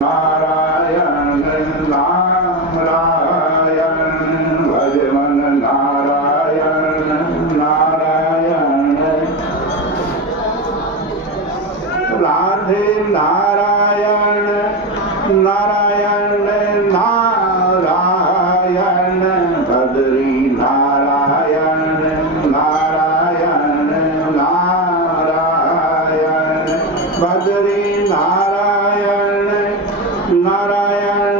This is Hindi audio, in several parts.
नारायण नारायण भज मन नारायण नारायण राधे नारायण नारायण नारायण बद्री नारायण नारायण नारायण बद्री नारायण नारायण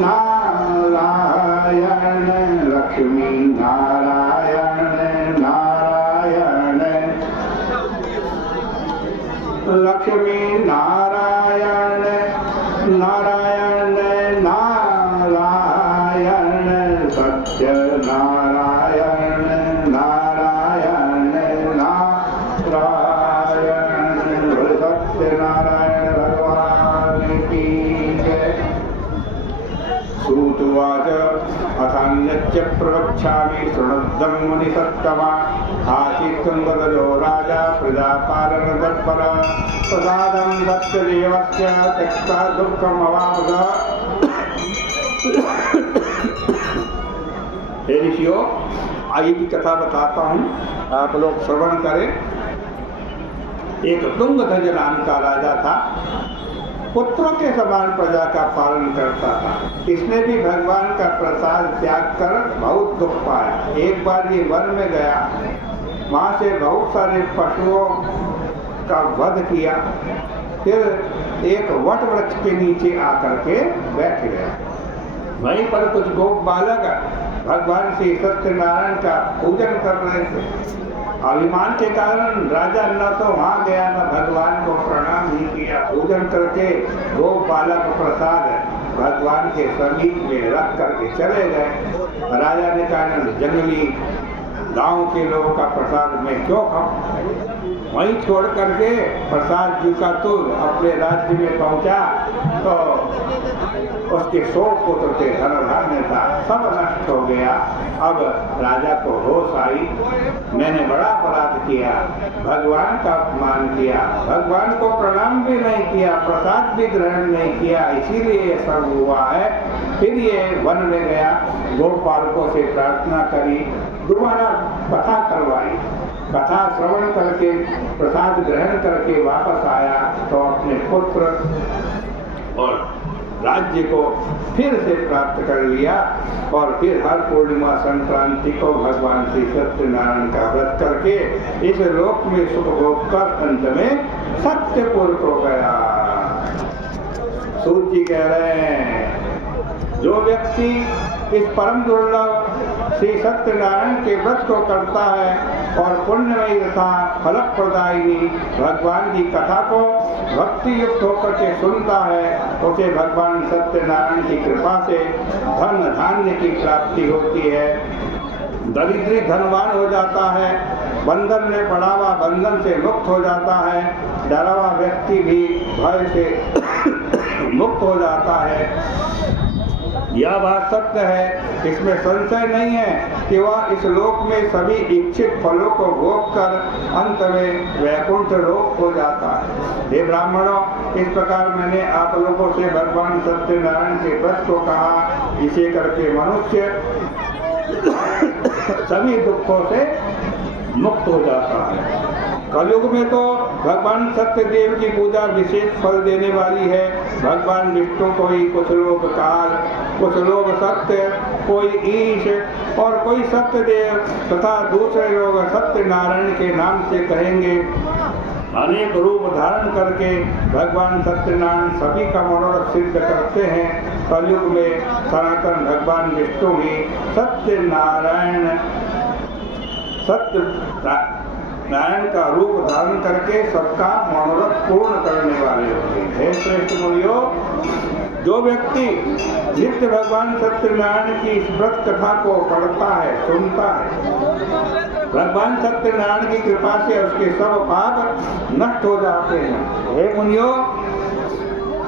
नारायण लक्ष्मी नारायण नारायण लक्ष्मी नारायण नारायण नारायण सत्य नारायण नारायण नारायण सत्य नारायण भगवान की जय। सूतुवाच अथान्यच्च प्रवक्ष्यामि शृणुध्वं मुनिसत्तमा आसीत्तुङ्गदजो राजा प्रजापालनतत्पर प्रसादं दत्तदेवस्य त्यक्त्वा दुःखमवाप्त। हे ऋषियों, आगे की कथा बताता हूँ, आप लोग श्रवण करें। एक तुंगध्वज नाम का राजा था, पुत्रों के समान प्रजा का पालन करता था। इसने भी भगवान का प्रसाद त्याग कर बहुत दुख पाया। एक बार ये वन में गया, वहाँ से बहुत सारे पशुओं का वध किया, फिर एक वट वृक्ष के नीचे आकर के बैठ गया। वहीं पर कुछ गोप बालक भगवान श्री सत्यनारायण का पूजन कर रहे थे। अभिमान के कारण राजा न तो वहाँ गया न भगवान को प्रणाम ही किया। पूजन करके गोप बालक प्रसाद भगवान के समीप में रख करके चले गए। राजा ने कहा जंगली गांव के लोगों का प्रसाद मैं क्यों खाऊं? वहीं छोड़ करके प्रसाद जी का तुल अपने राज्य में पहुंचा तो उसके 100 पुत्र थे, धनधान्य था, सब नष्ट हो गया। अब राजा को होश आई, मैंने बड़ा अपराध किया, भगवान का अपमान किया, भगवान को प्रणाम भी नहीं किया, प्रसाद भी ग्रहण नहीं किया, इसीलिए ये सब हुआ है। फिर ये वन में गया, गोपालकों से प्रार्थना करी, दोबारा कथा करवाई। कथा श्रवण करके प्रसाद ग्रहण करके वापस आया तो अपने पुत्र और राज्य को फिर से प्राप्त कर लिया। और फिर हर पूर्णिमा संक्रांति को भगवान श्री सत्यनारायण का व्रत करके इस लोक में सुख भोग कर अंत में सत्यपुर को गया। सूत जी कह रहे हैं, जो व्यक्ति इस परम दुर्लभ श्री सत्यनारायण के व्रत को करता है और पुण्यमयी तथा फलप्रदायिनी भगवान की कथा को भक्ति युक्त होकर के सुनता है, उसे भगवान सत्यनारायण की कृपा से धन धान्य की प्राप्ति होती है। दरिद्री धनवान हो जाता है, बंधन में पड़ा हुआ बंधन से मुक्त हो जाता है, डरा हुआ व्यक्ति भी भय से मुक्त हो जाता है। यह बात सत्य है, इसमें संशय नहीं है कि वह इस लोक में सभी इच्छित फलों को भोग कर अंत में वैकुंठ लोक हो जाता है। हे ब्राह्मणों, इस प्रकार मैंने आप लोगों से भगवान सत्यनारायण के व्रत को कहा, जिसे करके मनुष्य सभी दुखों से मुक्त हो जाता है। कलयुग में तो भगवान सत्यदेव की पूजा विशेष फल देने वाली है। भगवान विष्णु को ही कुछ लोग काल, कुछ लोग सत्य, कोई ईश और कोई सत्यदेव तथा दूसरे लोग सत्यनारायण के नाम से कहेंगे। अनेक रूप धारण करके भगवान सत्यनारायण सभी का मनोरथ सिद्ध करते हैं। कलयुग में सनातन भगवान विष्णु ही सत्यनारायण नारायण का रूप धारण करके सबका मनोरथ पूर्ण करने वाले होते हैं। हे श्रेष्ठ मुनियों, जो व्यक्ति नित्य भगवान सत्यनारायण की इस व्रत कथा को पढ़ता है, सुनता है, भगवान सत्यनारायण की कृपा से उसके सब पाप नष्ट हो जाते हैं। हे मुनियों,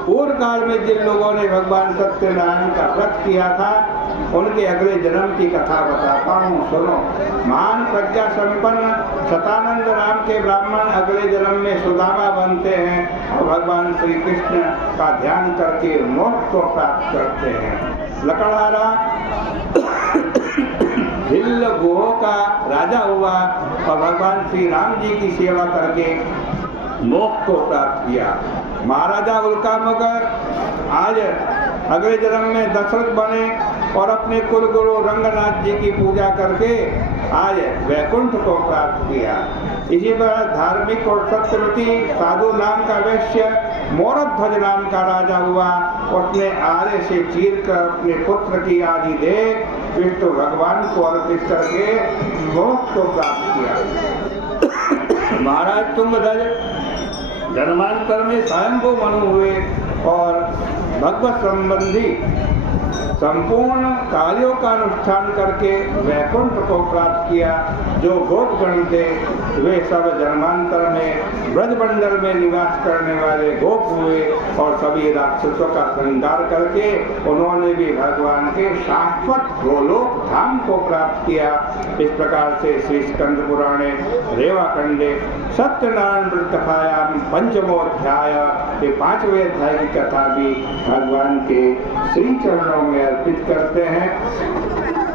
पूर्व काल में जिन लोगों ने भगवान सत्यनारायण का व्रत किया था, उनके अगले जन्म की कथा बताता हूँ, सुनो। महान प्रज्ञा संपन्न शतानंद नाम के ब्राह्मण अगले जन्म में सुदामा बनते हैं और भगवान श्री कृष्ण का ध्यान करके मोक्ष को प्राप्त करते हैं। लकड़हारा भिल्ल गोह का राजा हुआ और भगवान श्री राम जी की सेवा करके मोक्ष को प्राप्त किया। महाराजा उल्का मगर आज अगले जन्म में दशरथ बने और अपने कुल गुरु रंगनाथ जी की पूजा करके आज वैकुंठ को प्राप्त किया। इसी तरह धार्मिक और सत्यवती साधु नाम का वैश्य मोरध्वज नाम का राजा हुआ। उसने आरे से चीर कर अपने पुत्र की आदि दे विष्णु भगवान को अर्पित करके मोक्ष को प्राप्त किया। महाराज तुंगध्वज जन्मांतर में स्वयंभू मनु हुए और भगवत संबंधी संपूर्ण कार्यों का अनुष्ठान करके वैकुंठ को प्राप्त किया। जो गोपगण थे वे सब जन्मांतर में ब्रजमंडल में निवास करने वाले गोप हुए और सभी राक्षसों का संहार करके उन्होंने भी भगवान के शाश्वत गोलोक धाम को प्राप्त किया। इस प्रकार से श्री स्कंद पुराणे रेवाखंडे सत्यनारायण व्रत कथायाम पंचमोध्याय के 5वें अध्याय की कथा भी भगवान के श्री चरणों में अर्पित करते हैं।